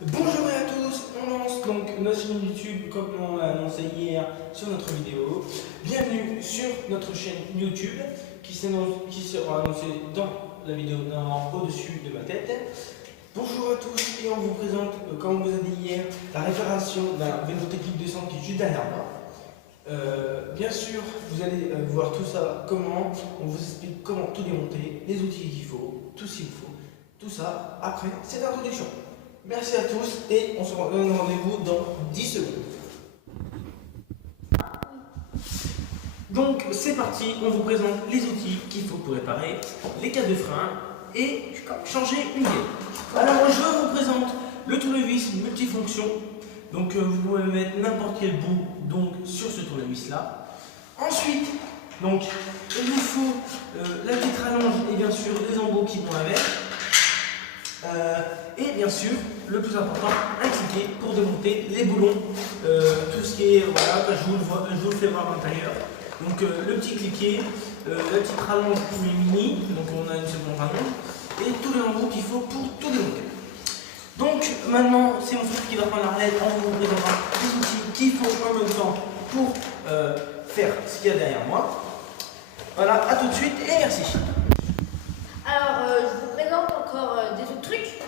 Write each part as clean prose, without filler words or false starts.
Bonjour à tous, on lance donc notre chaîne YouTube comme on l'a annoncé hier sur notre vidéo. Bienvenue sur notre chaîne YouTube qui sera annoncée dans la vidéo au-dessus de ma tête. Bonjour à tous et on vous présente, comme on vous a dit hier, la réparation d'un vélo technique 200 qui est juste derrière moi. Bien sûr, vous allez voir tout ça, comment, on vous explique comment tout démonter, les outils qu'il faut, tout ce qu'il faut, tout ça après cette introduction. Merci à tous et on se donne rendez-vous dans 10 secondes. Donc c'est parti, on vous présente les outils qu'il faut pour réparer les câbles de frein et changer une guêle. Alors je vous présente le tournevis multifonction. Donc vous pouvez mettre n'importe quel bout donc, sur ce tournevis là. Ensuite, donc, il vous faut la petite rallonge et bien sûr les embouts qui vont avec. Et bien sûr, le plus important, un cliquet pour démonter les boulons, tout ce qui est, voilà, je vous le fais voir à l'intérieur. Donc le petit cliquet, la petite rallonge mini, donc on a une seconde rallonge, et tous les embouts qu'il faut pour tout démonter. Donc maintenant, c'est mon frère qui va prendre la relève, on vous présentera les outils qu'il faut en même temps pour faire ce qu'il y a derrière moi. Voilà, à tout de suite et merci. Alors, je vous présente encore des autres trucs.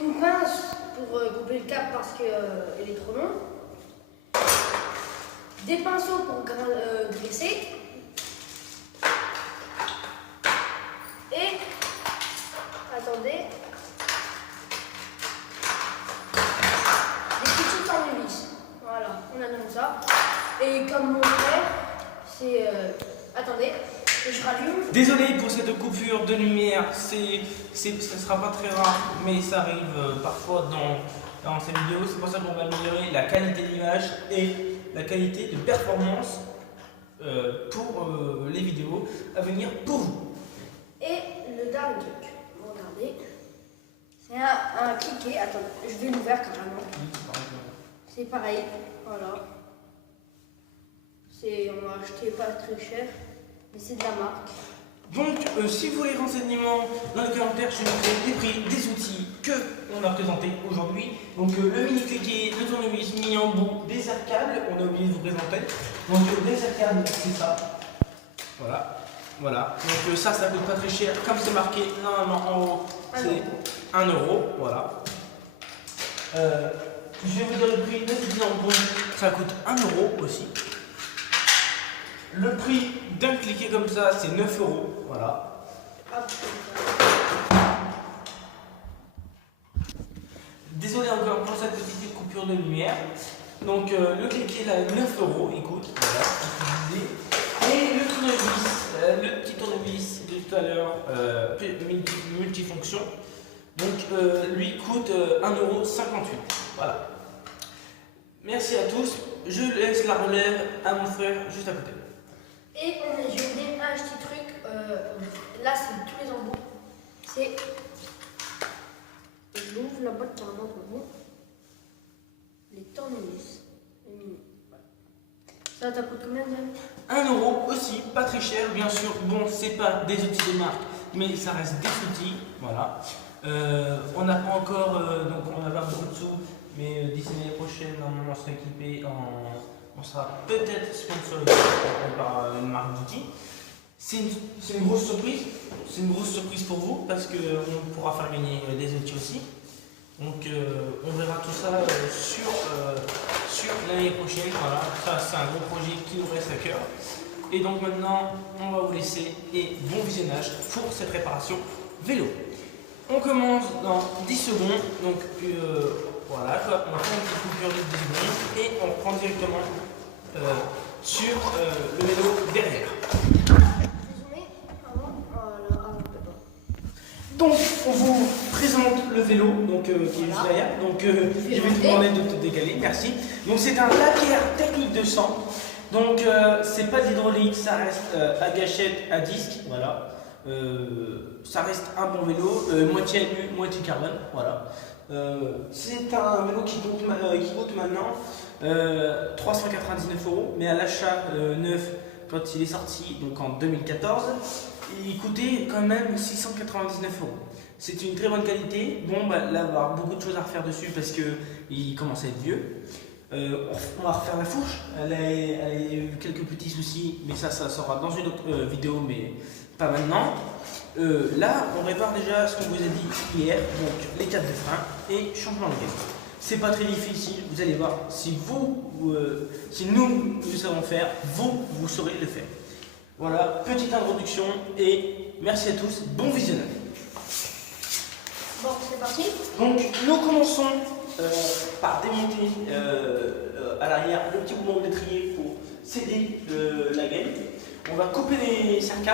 Une pince pour couper le câble parce qu'il est trop long. Des pinceaux pour graisser. Et, attendez, des petits tournevis. Voilà, on a comme ça. Et comme mon frère, c'est... attendez. Je rallume. Désolé pour cette coupure de lumière, ça ne sera pas très rare, mais ça arrive parfois dans ces vidéos. C'est pour ça qu'on va améliorer la qualité d'image et la qualité de performance pour les vidéos à venir pour vous. Et le dernier truc, regardez, c'est un cliquet. Attends, je vais l'ouvrir carrément. C'est pareil, voilà. On l'a acheté pas très cher. Mais c'est de la marque. Donc, si vous voulez renseignements dans les commentaires, je mettrai les prix des outils que on a présentés aujourd'hui. Donc, le mini cliquet, le tournevis mis en bout, des arcades, on a oublié de vous présenter. Donc, des arcades, c'est ça. Voilà. Voilà. Donc, ça coûte pas très cher. Comme c'est marqué normalement en haut, c'est 1 €. Voilà. Je vais vous dire le prix des outils en bout, ça coûte 1 € aussi. Le prix d'un cliquet comme ça, c'est 9 €. Voilà. Désolé encore pour cette petite coupure de lumière. Donc le cliquet là, 9 € il coûte. Voilà. Et le tournevis, le petit tournevis de tout à l'heure, multifonction. Donc lui coûte 1,58 €. Voilà. Merci à tous. Je laisse la relève à mon frère juste à côté. Et je vais vous donner un petit truc. Là, c'est tous les embouts. C'est. J'ouvre la boîte carrément pour vous. Les tournevis. Les mini. Ça coûte combien, Diane? 1 € aussi, pas très cher, bien sûr. Bon, c'est pas des outils de marque, mais ça reste des outils. Voilà. On n'a pas encore, donc on n'a pas beaucoup de sous, mais d'ici l'année prochaine, normalement, on sera équipé on sera peut-être sponsorisé par une marque d'outils. C'est une grosse surprise. C'est une grosse surprise pour vous parce qu'on pourra faire gagner des outils aussi. Donc on verra tout ça sur l'année prochaine. Voilà, ça c'est un gros projet qui nous reste à cœur. Et donc maintenant, on va vous laisser et bon visionnage pour cette réparation vélo. On commence dans 10 secondes. Donc voilà, on va faire une petite coupure de 10 secondes et on reprend directement sur le vélo derrière. Donc on vous présente le vélo donc, qui est juste derrière. Donc je vais vous demander de tout décaler, merci. Donc c'est un Lapierre Technique 200. Donc c'est pas de l'hydraulique, ça reste à gâchette, à disque, voilà. Ça reste un bon vélo, moitié alu, moitié carbone, voilà. C'est un vélo qui coûte maintenant 399 €, mais à l'achat neuf, quand il est sorti, donc en 2014, il coûtait quand même 699 €. C'est une très bonne qualité. Bon, bah, là, il va y avoir beaucoup de choses à refaire dessus parce qu'il commence à être vieux. On va refaire la fourche. Elle a eu quelques petits soucis, mais ça sera dans une autre vidéo, mais pas maintenant. Là, on répare déjà ce qu'on vous a dit hier, donc les câbles de frein et changement de gaine. C'est pas très difficile, vous allez voir. Si nous savons faire, vous saurez le faire. Voilà, petite introduction et merci à tous. Bon visionnage. Bon, c'est parti. Donc, nous commençons par démonter à l'arrière le petit boulon d'étrier pour sceller la gaine. On va couper les cercles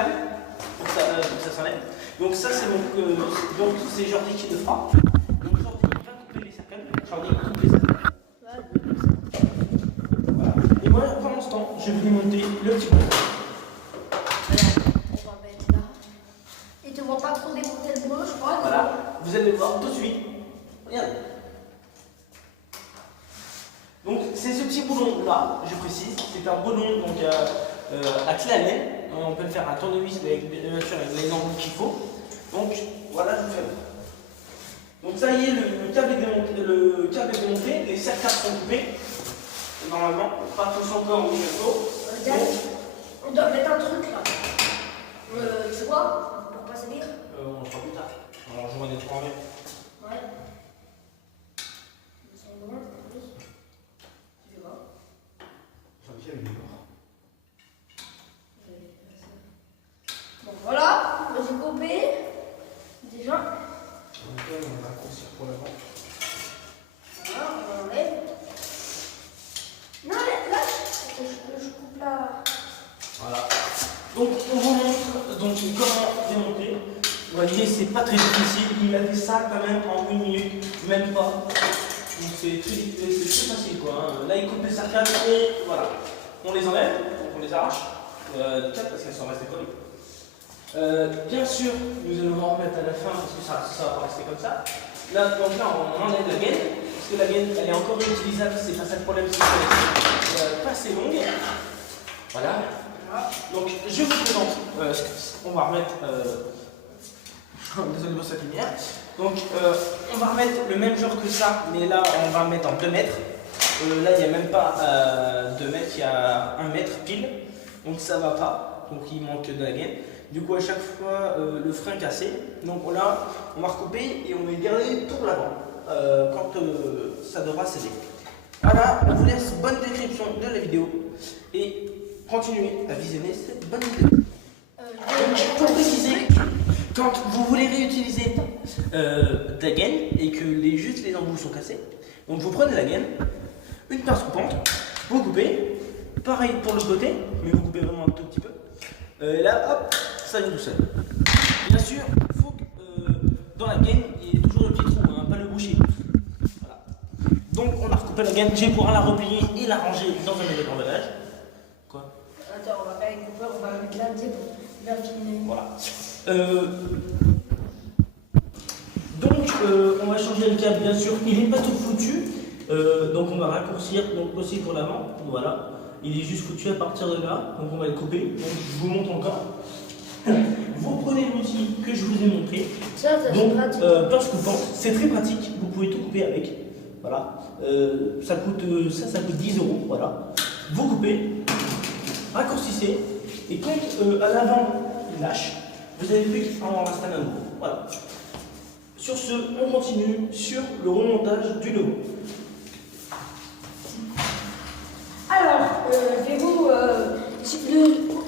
pour que ça s'enlève. Donc ça c'est donc c'est Jordi qui le fera. Donc Jordi va couper les cercles. Jordi coupe les cercles. Voilà. Et moi pendant ce temps, je vais démonter le petit boulon. On va mettre là. Ils ne te vont pas trop démonter le boulot, je crois. Voilà, vous allez le voir tout de suite. Regardez. Donc c'est ce petit boulon là, je précise, c'est un boulon donc à clé à laine. On peut le faire à tournevis avec les angles qu'il faut. Donc voilà, je vous fais. Donc ça y est, le câble est démonté, les cercles sont coupés. Normalement, pas tous encore au bientôt. On doit mettre un truc là. Tu vois, pour pas se lire. On le fera plus tard. Alors je vais nettoyer. Ouais. Ils sont loin, en plus. Tu vois. Jean-Michel, il est mort. Bon, voilà. J'ai coupé. Déjà. Donc là, on va raccourcir pour l'avant. Voilà, on enlève. Non, là, je coupe là. Voilà. Donc on vous montre donc comment démonter. Vous voyez, c'est pas très difficile. Il a fait ça quand même en 1 minute, même pas. Donc c'est très facile quoi. Hein. Là il coupe les cercles et voilà. On les enlève, donc on les arrache. Du câble parce qu'elles sont restées collées. Bien sûr, nous allons en remettre à la fin parce que ça va pas rester comme ça. Là, donc là, on enlève la gaine, parce que la gaine, elle est encore réutilisable, c'est pas ça le problème, c'est qu'elle est pas assez longue. Voilà. Donc, je vous présente, on va remettre, désolé pour cette lumière. Donc, on va remettre le même genre que ça, mais là, on va mettre en 2 mètres. Là, il n'y a même pas 2 mètres, il y a 1 mètre pile, donc ça va pas, donc il manque de la gaine. Du coup, à chaque fois, le frein cassé. Donc là, on va recouper et on va le garder pour l'avant quand ça devra céder. Voilà, on vous laisse bonne description de la vidéo et continuez à visionner cette bonne vidéo. Donc, pour préciser, quand vous voulez réutiliser de la gaine et que juste les embouts sont cassés, donc vous prenez la gaine, une pince coupante, vous coupez, pareil pour l'autre côté, mais vous coupez vraiment un tout petit peu. Et là, hop, ça vient tout seul. Bien sûr, il faut que dans la gaine, il y ait toujours le petit trou, hein, pas le boucher. Voilà. Donc, on a recoupé la gaine. Je vais pouvoir la replier et la ranger dans un nouvel emballage. Quoi? Attends, on va pas les couper, on va mettre là, c'est pour bien filmer. Voilà. Donc, on va changer le câble, bien sûr. Il n'est pas tout foutu. Donc, on va raccourcir donc, aussi pour l'avant. Voilà. Il est juste foutu à partir de là, donc on va le couper. Donc je vous montre encore. Vous prenez l'outil que je vous ai montré. Donc pince coupante, c'est très pratique. Vous pouvez tout couper avec. Voilà. Ça coûte 10 €. Voilà. Vous coupez, raccourcissez, et quand à l'avant il lâche, vous avez plus qu'à en installer un nouveau. Voilà. Sur ce, on continue sur le remontage du logo. Alors, je vais vous.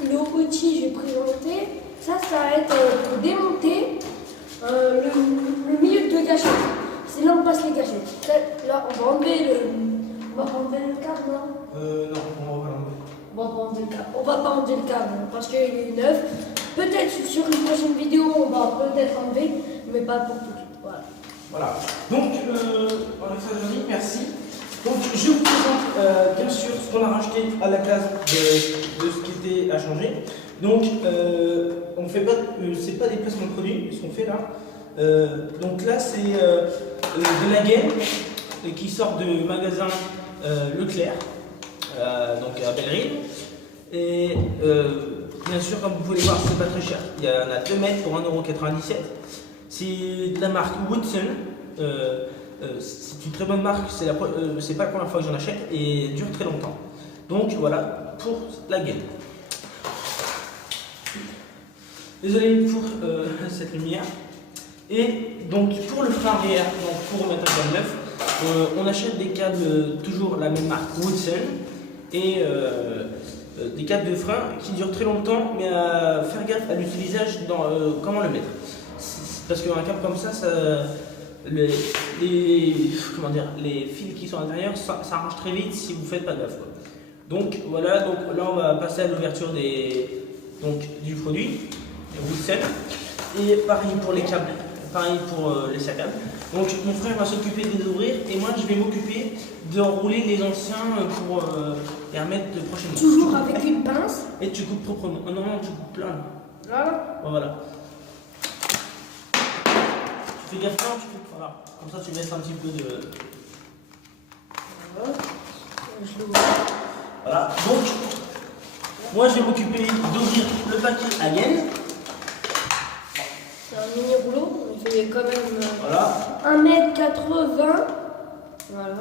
Le outil que je vais présenter, ça va être pour démonter le milieu de gâchette. C'est là où on passe les gâchettes. Là, on va enlever le câble, non? Non, on va l'enlever. On va pas enlever le câble. On va pas enlever le câble parce qu'il est neuf. Peut-être sur une prochaine vidéo, on va peut-être enlever, mais pas pour tout de suite. Voilà. Voilà. Donc, Alexandre Joly, merci. Donc, je vous présente bien sûr ce qu'on a racheté à la place de ce qui était à changer. Donc, on fait pas, c'est pas des placements de produits, ce qu'on fait là. Donc là, c'est de la gaine qui sort du magasin Leclerc, donc à Bellerive. Et bien sûr, comme vous pouvez voir, c'est pas très cher. Il y en a 2 mètres pour 1,97 €. C'est de la marque Woodson. C'est une très bonne marque, c'est pas la première fois que j'en achète et dure très longtemps. Donc voilà pour la gaine. Désolé pour cette lumière. Et donc pour le frein arrière, donc pour remettre un câble neuf, on achète des câbles toujours la même marque Woodson et des câbles de frein qui durent très longtemps, mais à faire gaffe à l'utilisation dans comment le mettre. Parce qu'un câble comme ça, comment dire, les fils qui sont à l'intérieur s'arrangent très vite si vous ne faites pas gaffe, quoi. Donc voilà, donc là on va passer à l'ouverture du produit, Woodson. Et pareil pour les câbles, pareil pour les sacs à câbles. Donc mon frère va s'occuper de les ouvrir et moi je vais m'occuper d'enrouler les anciens pour les remettre prochainement. Toujours avec une pince. Et tu coupes proprement. Oh non, tu coupes plein. Voilà. Oh, voilà. Tu fais gaffe quand tu coupes, voilà. Comme ça tu laisses un petit peu de... Voilà. Je l'ouvre. Voilà. Donc, moi je vais m'occuper d'ouvrir le paquet à gaine. C'est un mini rouleau, il fait quand même Voilà. 1m80. Voilà.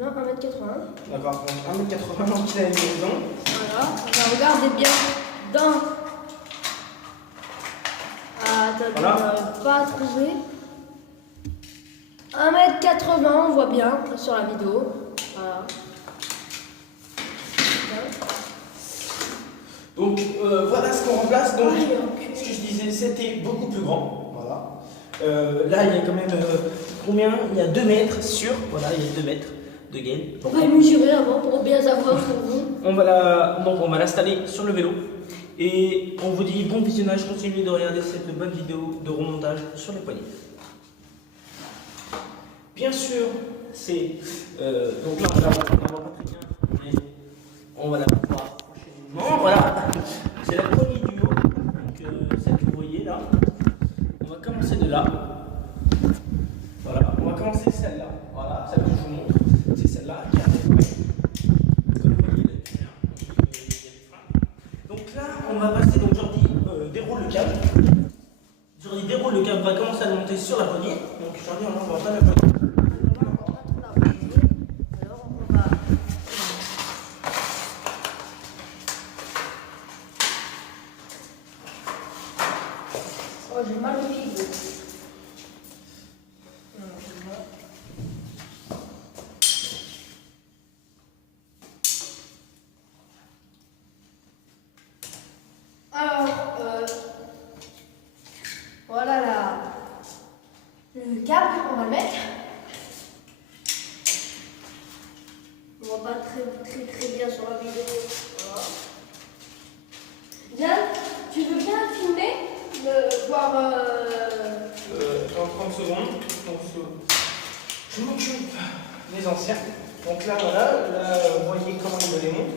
Non, 1m80. D'accord, donc 1m80, donc il a une maison. Voilà. Alors, regardez bien dans. Ah, attendez, Voilà. on n'arrive pas à trouver. 1m80, on voit bien sur la vidéo. Voilà. Donc voilà ce qu'on remplace. Donc, Ah, ce que je disais, c'était beaucoup plus grand. Voilà. Là, il y a quand même combien? Il y a 2 mètres sur. Voilà, il y a 2 mètres de gaine. on va le mesurer avant pour bien savoir pour vous. On va l'installer sur le vélo. Et on vous dit bon visionnage, continuez de regarder cette bonne vidéo de remontage sur les poignets. Bien sûr, c'est. Donc là, on la voit pas très bien, mais on va la voir prochainement. Voilà, c'est la poignée du haut, donc celle que vous voyez là. On va commencer de là. Voilà, on va commencer celle-là. Voilà, celle que je vous montre, c'est celle-là qui arrive. Comme vous voyez, il y a des freins. Donc là, on va passer, donc Jordi déroule le câble. Jordi déroule le câble, va commencer à le monter sur la poignée. Donc Jordi, on va pas la poignée. Alors, on va. Oh, j'ai mal au pied. Alors, voilà le câble, on va le mettre. On voit pas très bien sur la vidéo. Voilà. Diane, tu veux bien filmer, voir. En 30 secondes. Donc, je m'occupe des anciens. Donc là, voilà, là, vous voyez comment il me les monte.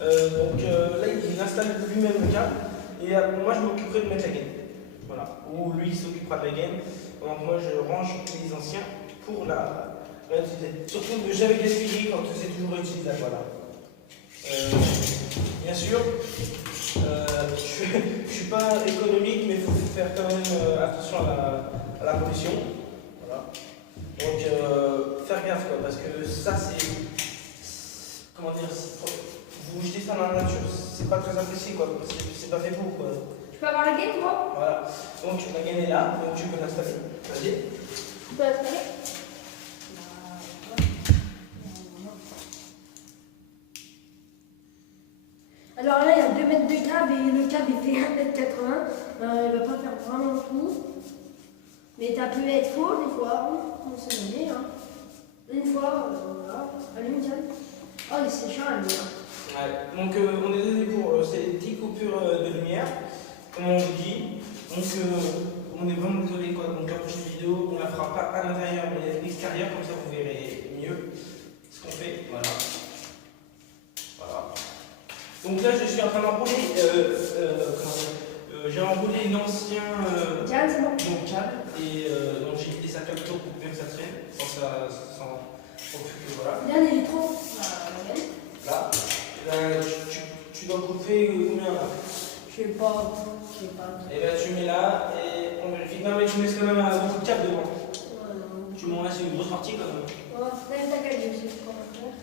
Là, il installe lui-même le câble. Et moi, je m'occuperai de mettre la gaine. Voilà. Ou lui, il s'occupera de la gaine. Donc moi, je range les anciens pour la utiliser. Surtout ne jamais gaspiller quand c'est toujours utilisable. Voilà. Bien sûr, je ne suis pas économique, mais il faut faire quand même attention à la pollution. Voilà. Donc, faire gaffe, quoi, parce que ça, c'est. Comment dire, vous jetez ça dans la nature, c'est pas très apprécié, quoi, parce que c'est pas fait pour, quoi. Tu peux avoir la gaine, moi? Voilà. Donc, la gaine est là, donc tu peux l'installer. Vas-y. Tu peux l'installer? Alors là, il y a 2 mètres de câble et le câble il fait 1m80. Il va pas faire vraiment tout. Mais ça peut être faux des fois. On sait jamais. Hein. Une fois, voilà. Allume, Diane. Oh, mais c'est chiant, la lumière. Ouais. Donc, on est désolé pour ces petites coupures de lumière, comme on vous dit. Donc, on est vraiment désolé, quoi. Donc, la prochaine vidéo, on la fera pas à l'intérieur, mais à l'extérieur, comme ça vous verrez mieux ce qu'on fait. Voilà. Voilà. Donc là, je suis en train d'enrouler, j'ai enroulé l'ancien Diane, c'est bon. câble et donc j'ai mis des sacs à couteau pour que ça tienne, pour que voilà. Diane, il est trop. La gaine. Là, tu dois couper combien là? Je sais pas. Et là, tu mets là et on Non, mais tu mets quand même un beaucoup de cap devant. Ouais, non. Tu m'en laisses une grosse partie quand même. Ouais, là, t'as qu'à dire, c'est ce qu'on va faire.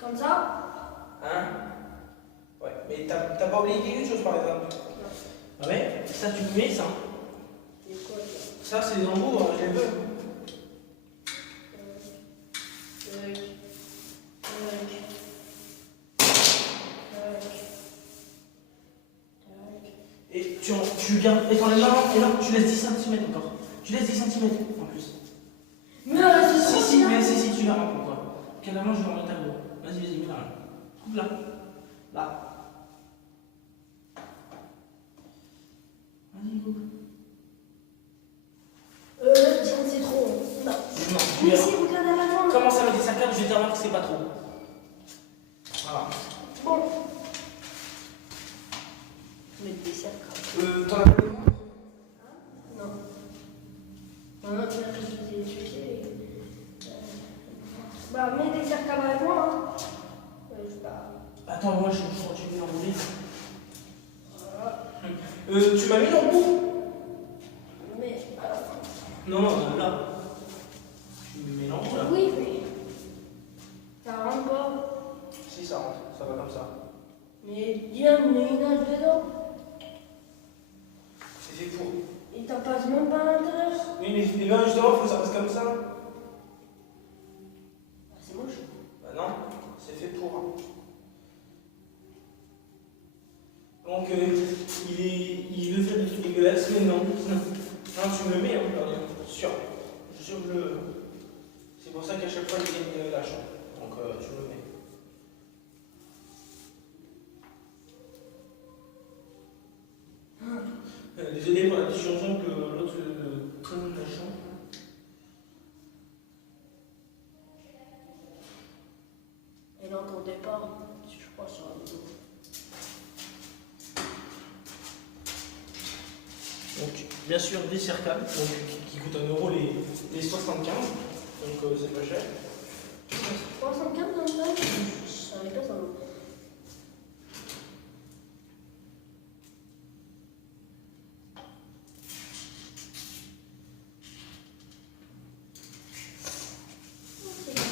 Comme ça? Hein? Ouais, mais t'as pas oublié quelque chose par exemple? Non. Ah ouais? Ça, tu me mets ça. C'est quoi Ça, ça? c'est des embouts, hein, je les veux. Et tu viens, et t'enlèves là, et là, tu laisses 10 cm encore. Tu laisses 10 cm en plus. Mais c'est trop Si, bien. mais si, tu verras pourquoi. Carrément, je vais remettre à l'eau. Vas-y, mets là. Coupe là. Là. Vas-y, coupe. Tiens, c'est trop. Non. Non, tu Mais verras. si, regarde à l'avant. Commence à mettre des saccades, je vais te voir que c'est pas trop. Voilà. Bon. Mettre des cercles. T'en as pas besoin? Non. Non, non, tu sais. Bah, mets des cercles avec moi. Hein. Je sais pas. Attends, moi je continue d'enrouler. Voilà. Tu m'as mis l'embout? Mais à la fin. Non, là. Tu me mets l'embout là. Oui, mais. Ça rentre pas. Si, ça rentre, ça va comme ça. Mais viens, mets une nage dedans. C'est fait pour. Et t'en passes même pas à l'intérieur. Oui, mais là justement, il faut que ça reste comme ça. Ah, c'est moche. Bah non, c'est fait pour. Donc, il veut faire des trucs dégueulasses, mais non. Non, tu me le mets, hein, Claudia. Sûr. Je suis sûr que je le. C'est pour ça qu'à chaque fois, il gagne la chance. Donc, tu me le mets. Désolé pour la petite chanson que l'autre traîne la chante. Elle n'entendait pas, je crois, sur la vidéo. Donc, bien sûr, des cercades, qui coûtent 1 euro les 75, donc c'est pas cher. 315 dans le temps, je savais pas ça.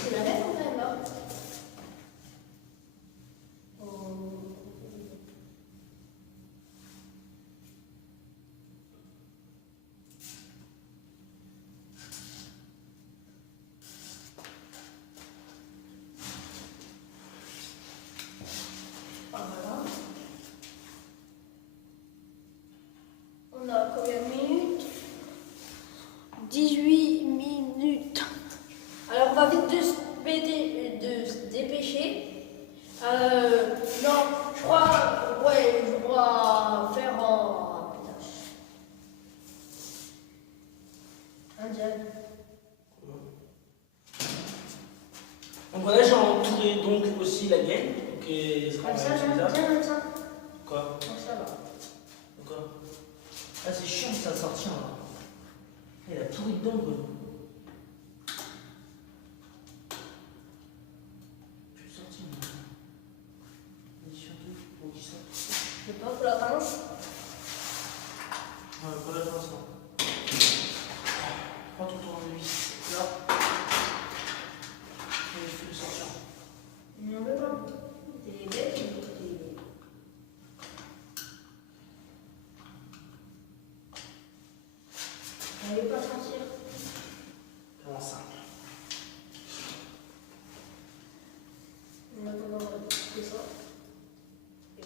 C'est la même en fait là. Voilà. On a combien de minutes? 18 minutes. Alors on va vite de se dépêcher. Non, je crois faire en... Un gel. Donc voilà, j'ai entouré donc aussi la gaine, qui sera Comme ça, utilisable. bien comme ça. Quoi? Comme ça va. Quoi? Ah, c'est chiant ça sortir là. Il a tout dedans, quoi. Je suis sorti, moi. Mais surtout, pour qui ça? Je sais pas, pour la pince. Ouais, pas la pince, non. Prends ton tournevis. Là. Et je vais le sortir. Mais on veut pas. T'es bête, t'es... On veut pas sortir. Comment ça? En attendant, on va couper ça. Et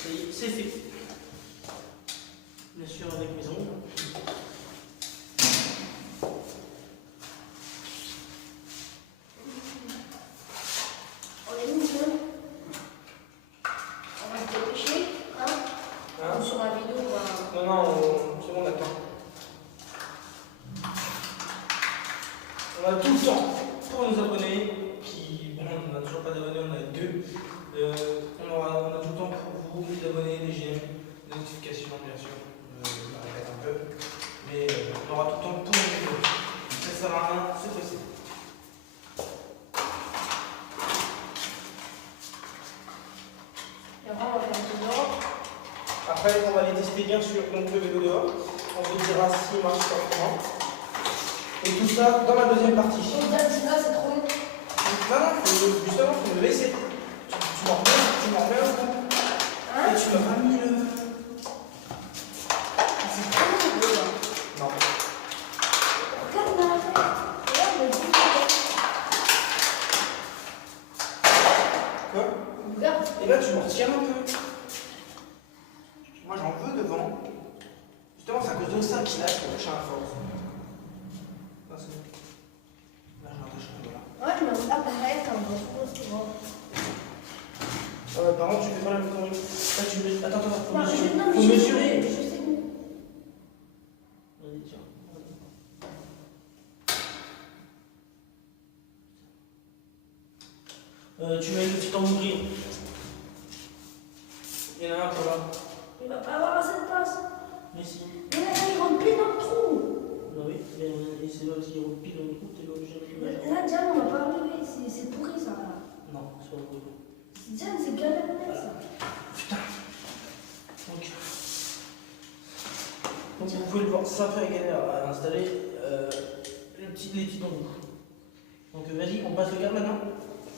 Ça y est, c'est fait. Bien sûr, avec mes ongles. on est où, ça? On va se dépêcher, hein? Hein? Sur la vidéo, on va... Non, c'est bon, d'accord. On a tout le temps pour nos abonnés qui, bon, on n'a toujours pas d'abonnés, on en a 2. On a tout le temps pour vous, les abonnés, les j'aime, les notifications, bien sûr. Je la répète un peu. Mais on aura tout le temps pour nos vidéos. Ça sert à rien, c'est possible. Et après, on va faire tout dedans. bien sûr donc, le vélo dehors. On vous dira s'il marche correctement. Et tout ça dans la deuxième partie. On dirait que là, c'est trop long. Non, justement, il faut me laisser. Tu m'en remets un coup. Hein? Et tu m'as pas mis le. C'est trop long, là. Non. Regarde là. Regarde le bout. Quoi? Regarde. Et là, tu me retiens un peu. Moi, j'en veux devant. Justement, c'est à cause de ça qu'il a pour toucher à force. Là, c'est bon. Là, je m'attache un peu là. Ouais, je me apparaît comme bon. Par contre, tu fais pas la même connerie. Là, tu mets. Attends, faut Non, mesurer. non, Faut mesurer. Je sais où. Vas-y, tiens. Tu mets le petit embourri. Il y en a un pour là. Il va pas avoir assez de place. Mais si. Mais là, il rentre pile dans le trou. Bah oui, et c'est là aussi, il roule pile dans le trou, t'es là obligé de le mettre. Là, Diane, on va pas arriver. C'est pourri, ça. Là. Non, c'est pas pourri. Diane, c'est galère, ça. Putain. Donc vous pouvez le voir, ça fait galère à installer les petits bambous. Donc vas-y, on passe le câble maintenant.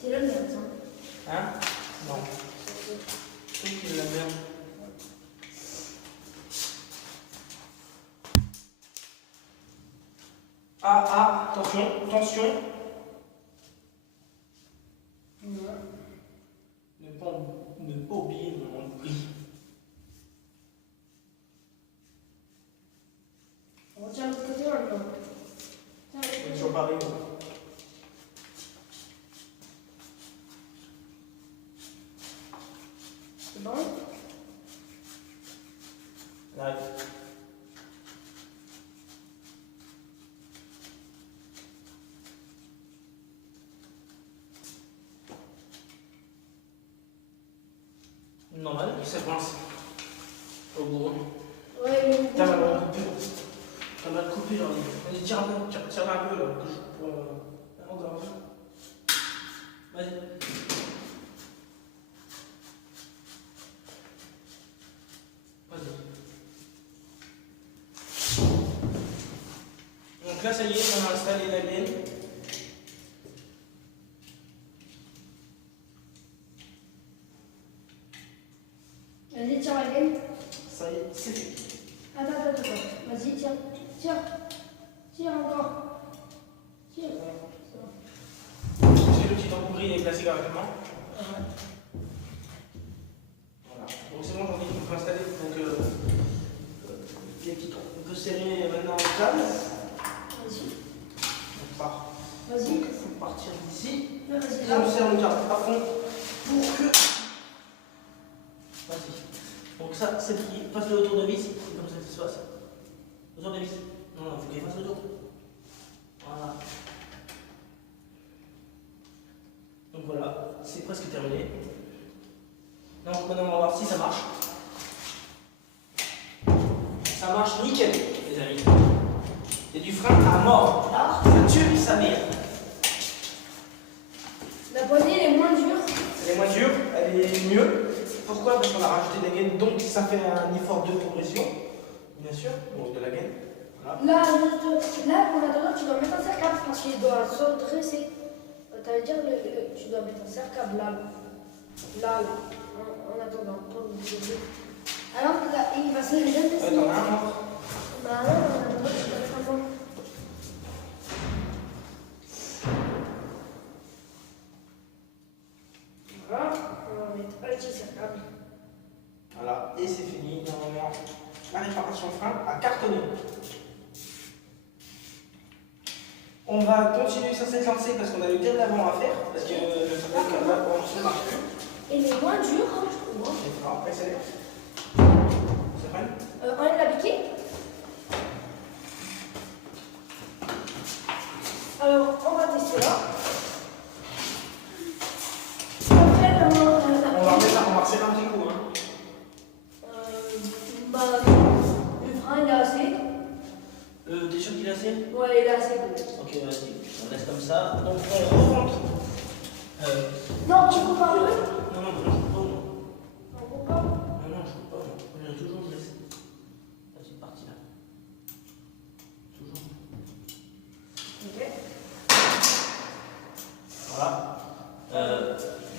C'est la merde, ça. Hein? Non. Je trouve qu'il est la merde. Attention. Ouais. Ne pas oublier mon prix. On retient l'autre côté maintenant. C'est toujours pareil. C'est bon? Arrête. Normal, il se coince. Au bout. Ouais, mais. T'as mal coupé. T'as mal coupé, genre. Vas-y, tire un peu, tire un peu là. Encore un peu. Vas-y. Vas-y. Donc là, ça y est, on a installé la gaine. Vas-y, tire la gaine. Ça y est, c'est fait. Attends. Vas-y, tire. Tire encore. Tire. Parce que le petit embourri est placé correctement. Ouais. Voilà. Donc c'est bon, j'en ai dit qu'on peut installer. Donc les petits trous. On peut serrer maintenant le câble. Vas-y. On part. Vas-y. Il faut partir d'ici. Vas-y, Et là. on serre le câble à fond pour que. Vas-y. Donc ça, c'est plié. Passe-le autour de vis. C'est comme ça que ça se passe. Autour de vis. Non, il faut qu'il fasse le tour. Voilà. Donc voilà, c'est presque terminé. Donc maintenant on va voir si ça marche. Ça marche nickel, les amis. Il y a du frein à mort. Alors, Ça tue sa mère. la poignée, elle est moins dure. Elle est moins dure, elle est mieux. Pourquoi? Parce qu'on a rajouté des gaines, donc ça fait un effort de progression. Bien sûr, donc de la gaine. Voilà. Là, en attendant, tu dois mettre un cercle parce qu'il doit se dresser. Ça veut dire que tu dois mettre un cercle là. En attendant. Alors, là, il va se lever. T'en as un mort. Bah non, en attendant, tu dois mettre un mort. Voilà, on va mettre un petit cercle. Voilà, et c'est fini. Normalement, la réparation frein a cartonné. On va continuer sur cette lancée parce qu'on a eu bien d'avant à faire. Parce que le truc ne marche plus. Elle est moins dure, hein, je trouve. Hein. Alors, accélère. C'est vrai? Enlève la piquée. Alors, on va tester là. Après, On va resserrer un petit coup. Hein. bah, le frein il est assez. T'es sûr qu'il est assez? Ouais, il est assez. Ok, vas-y. On laisse comme ça. Donc, on remonte. Non, tu coupes un peu. Non, je coupe pas. On coupe pas. Non, je coupe pas. Je vais toujours laisser.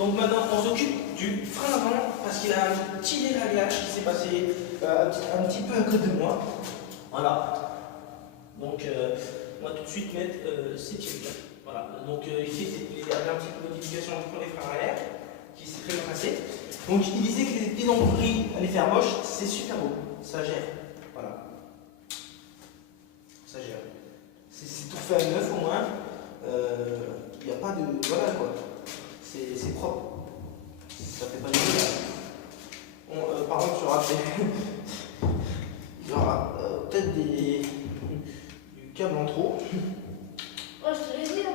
Donc maintenant, on s'occupe du frein avant parce qu'il a un petit dérayage qui s'est passé un petit peu à côté de moi. Voilà. Donc, on va tout de suite mettre ces tirs. Voilà. Donc, ici, il y avait un petit peu de modification pour les freins arrière qui s'est très bien passé. Donc, il disait que les petits embrouilles allaient faire moche. C'est super beau. Ça gère. Voilà. Ça gère. C'est tout fait à neuf au moins. Il n'y a pas de. Voilà quoi. C'est propre. Ça fait pas de bruit. Par contre, il y aura peut-être du câble en trop. Oh, je te l'ai dit.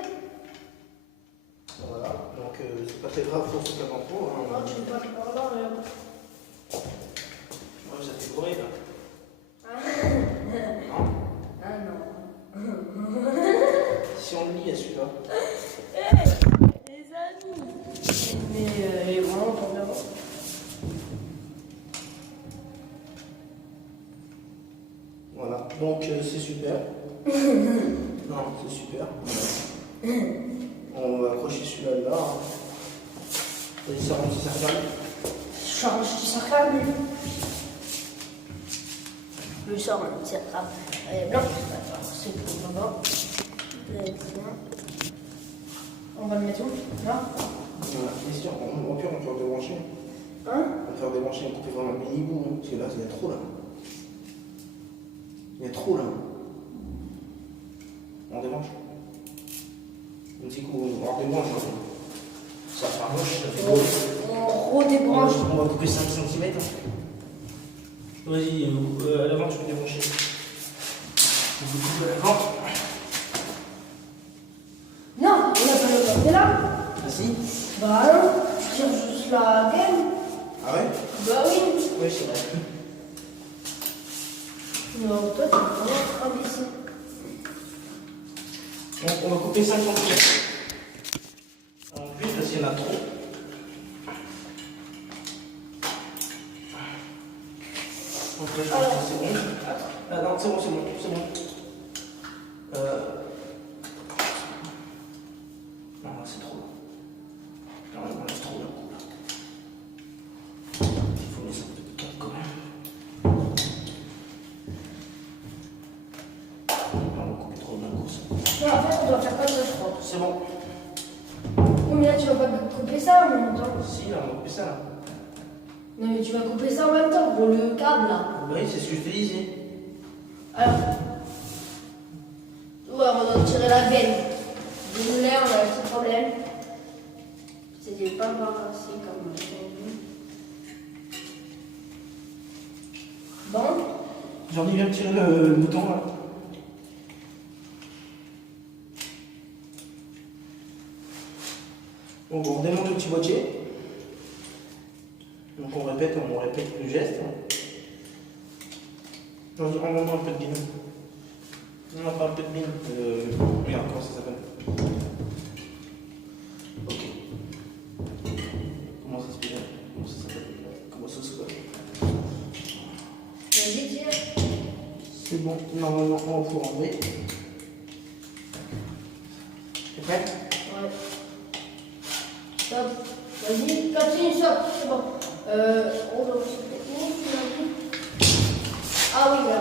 Voilà. Donc, c'est pas très grave pour ce câble en trop. Hein. Oh, tu veux pas le parler, regarde. Ouais, ça fait horrible. Ah. Non. Ah non. Si on le lit à celui-là. Les amis. Mais vraiment, pour bien. Voilà. Donc, c'est super. Non, c'est super. On va accrocher celui-là là. Et ça rentre, ça regarde. Charge, ça regarde. Le sort, c'est grave. Elle est blanche. D'accord, c'est pour là-bas. On va le mettre où? Là? Voilà. Question, au pire, on peut le débrancher. Hein? On peut faire débrancher, on couper vraiment le mini-bout. Hein, parce que là, il y a trop là. Il y a trop là. On débranche. Un petit coup, on débranche. Ça fait moche, ça fait beau. On redébranche. On va couper 5 cm. Vas-y, à l'avant, tu peux débrancher. On peut couper à l'avant. Non, on n'a pas le droit. C'est là? Ah si? Bah non, tu tires juste la gaine. Ah ouais? Bah oui. Oui, c'est vrai. Non, toi, t'es vraiment imbécile. Donc, on va couper 5 cm. En plus, parce qu'il y en a trop. Donc là, je pense que c'est bon. Ah non, c'est bon, c'est bon, c'est bon. Non, là, c'est trop. Non, non, c'est trop là. Il faut laisser un peu de cap quand même. Non, on va couper trop d'un coup, ça. Non, en fait, on doit faire comme ça, je crois. C'est bon. Oui, mais là, tu vas pas couper ça en même temps. Si, là, on va couper ça là. Non, mais tu vas couper ça en même temps pour le câble là. Oui, c'est ce que je te disais. Alors. Ouais, on doit tirer la gaine. Désolé, on a un petit problème. C'était pas assez comme bon. J'en ai bien tiré le bouton là. Donc on redémonte le petit boîtier. Donc on répète le geste. On a un peu de bine. On a pas un peu de bine. Regarde comment ça s'appelle. Ok. Comment ça s'appelle? Comment ça s'appelle? Vas-y, tire. C'est bon, normalement on va pouvoir enlever. T'es prêt? Ouais. Stop. Vas-y, continue, stop. C'est bon. On va aussi technique, tu m'as dit. Ah oui, là.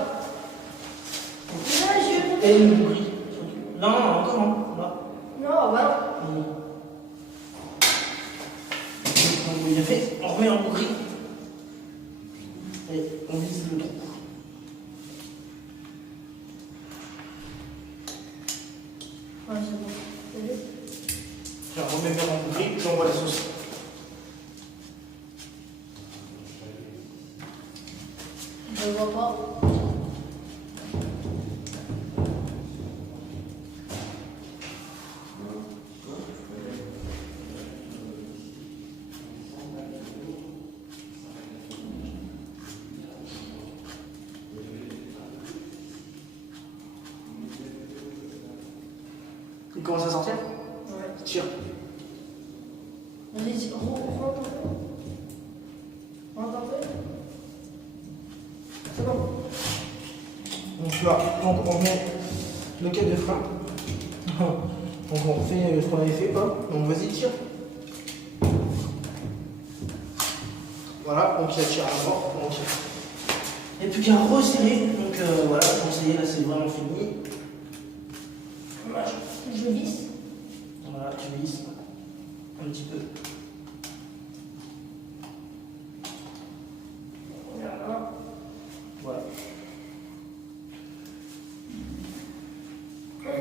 Là, je. Et une bougie. Non, non, encore non. Là. Non, bah non. On bien fait, on remet en bougie. Et on vise le trou. Ouais, c'est bon. C'est bon. Tiens, on remet bien en bougie, puis on voit la sauce. Je vois pas. Il commence à sortir? Ouais. Tire. Vas-y, rentre un peu. Rentre un peu. C'est bon. Donc là, on met le câble de frein. Donc on refait ce qu'on avait fait, quoi. Donc vas-y, tire. Voilà, donc il tire à mort. Il n'y a plus qu'à resserrer. Donc voilà, bon, ça y est, là c'est vraiment fini. Voilà. Je visse. Voilà, tu visses un petit peu. Voilà. Voilà.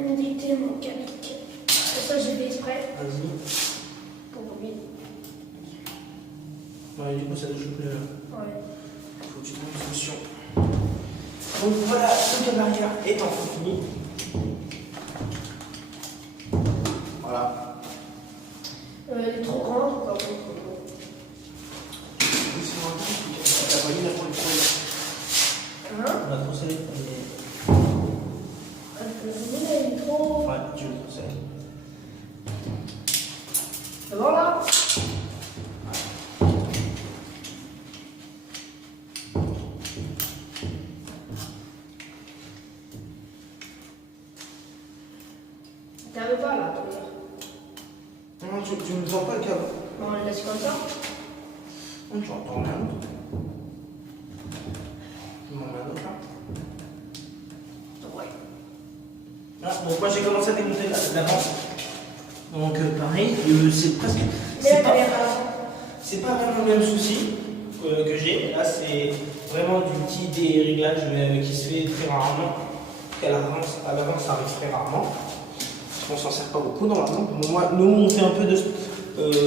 Indiquer mon calique. Ça, j'ai fait exprès. Vas-y. Pour lui. Ouais, du coup, ça touche plus. Ouais. Faut que tu trouves une solution. Donc voilà, le canarien est enfin fini. Voilà. Elle est trop grande, par contre. C'est vraiment la voyée, là, pour le premier. Hein? On va trosser. Elle est trop. Ouais, tu le trosses. C'est bon là? T'arrives pas là, tu veux dire? Non, tu ne sens pas le câble. Non, on le laisse comme ça. Non, tu entends rien. Tu m'en mets un autre là. Ouais. Ah, bon, moi j'ai commencé à démonter l'avance. Donc pareil, c'est presque. C'est pas vraiment le même souci que j'ai. Là, c'est vraiment du petit déréglage qui se fait très rarement. À l'avance, ça arrive très rarement. On s'en sert pas beaucoup normalement. Nous, on fait un peu de,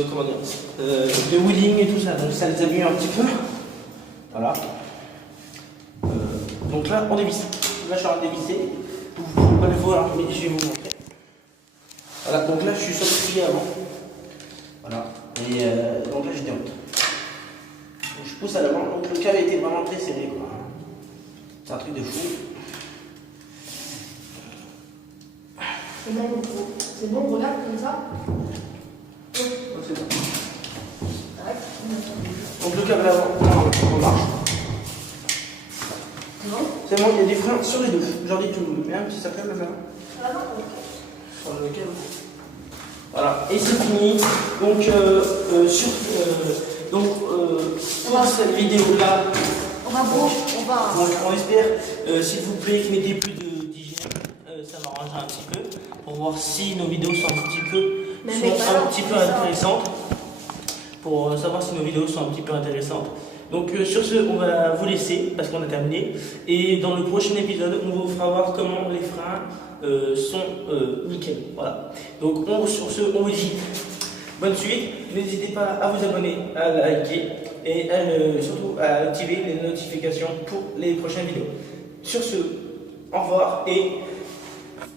comment dire, de wheeling et tout ça, donc ça les abîme un petit peu. Voilà. Donc là, on dévisse. Là, je suis en train de dévisser. Vous ne pouvez pas le voir, mais je vais vous montrer. Voilà, donc là, je suis sur le plié avant. Voilà. Et donc là, je démonte. Donc, je pousse à l'avant. Donc le câble a été vraiment très serré, quoi. C'est un truc de fou. C'est bon, regarde comme ça. C'est bon. Ouais. Donc le câble avant, on marche. C'est bon? C'est bon, il y a des freins sur les deux. Genre dis tu mets un petit câble là. Ah non, Sur le câble. Voilà, et c'est fini. Donc pour cette vidéo là, donc, on espère, s'il vous plaît, qu'il mettez plus d'hygiène. Ça m'arrangera un petit peu pour voir si nos vidéos sont un petit peu intéressantes. Pour savoir si nos vidéos sont un petit peu intéressantes. Donc sur ce, on va vous laisser parce qu'on a terminé. Et dans le prochain épisode, on vous fera voir comment les freins sont nickel. Voilà. Donc sur ce, on vous dit bonne suite. N'hésitez pas à vous abonner, à liker et surtout à activer les notifications pour les prochaines vidéos. Sur ce, au revoir et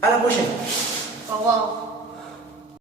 à la prochaine. au revoir.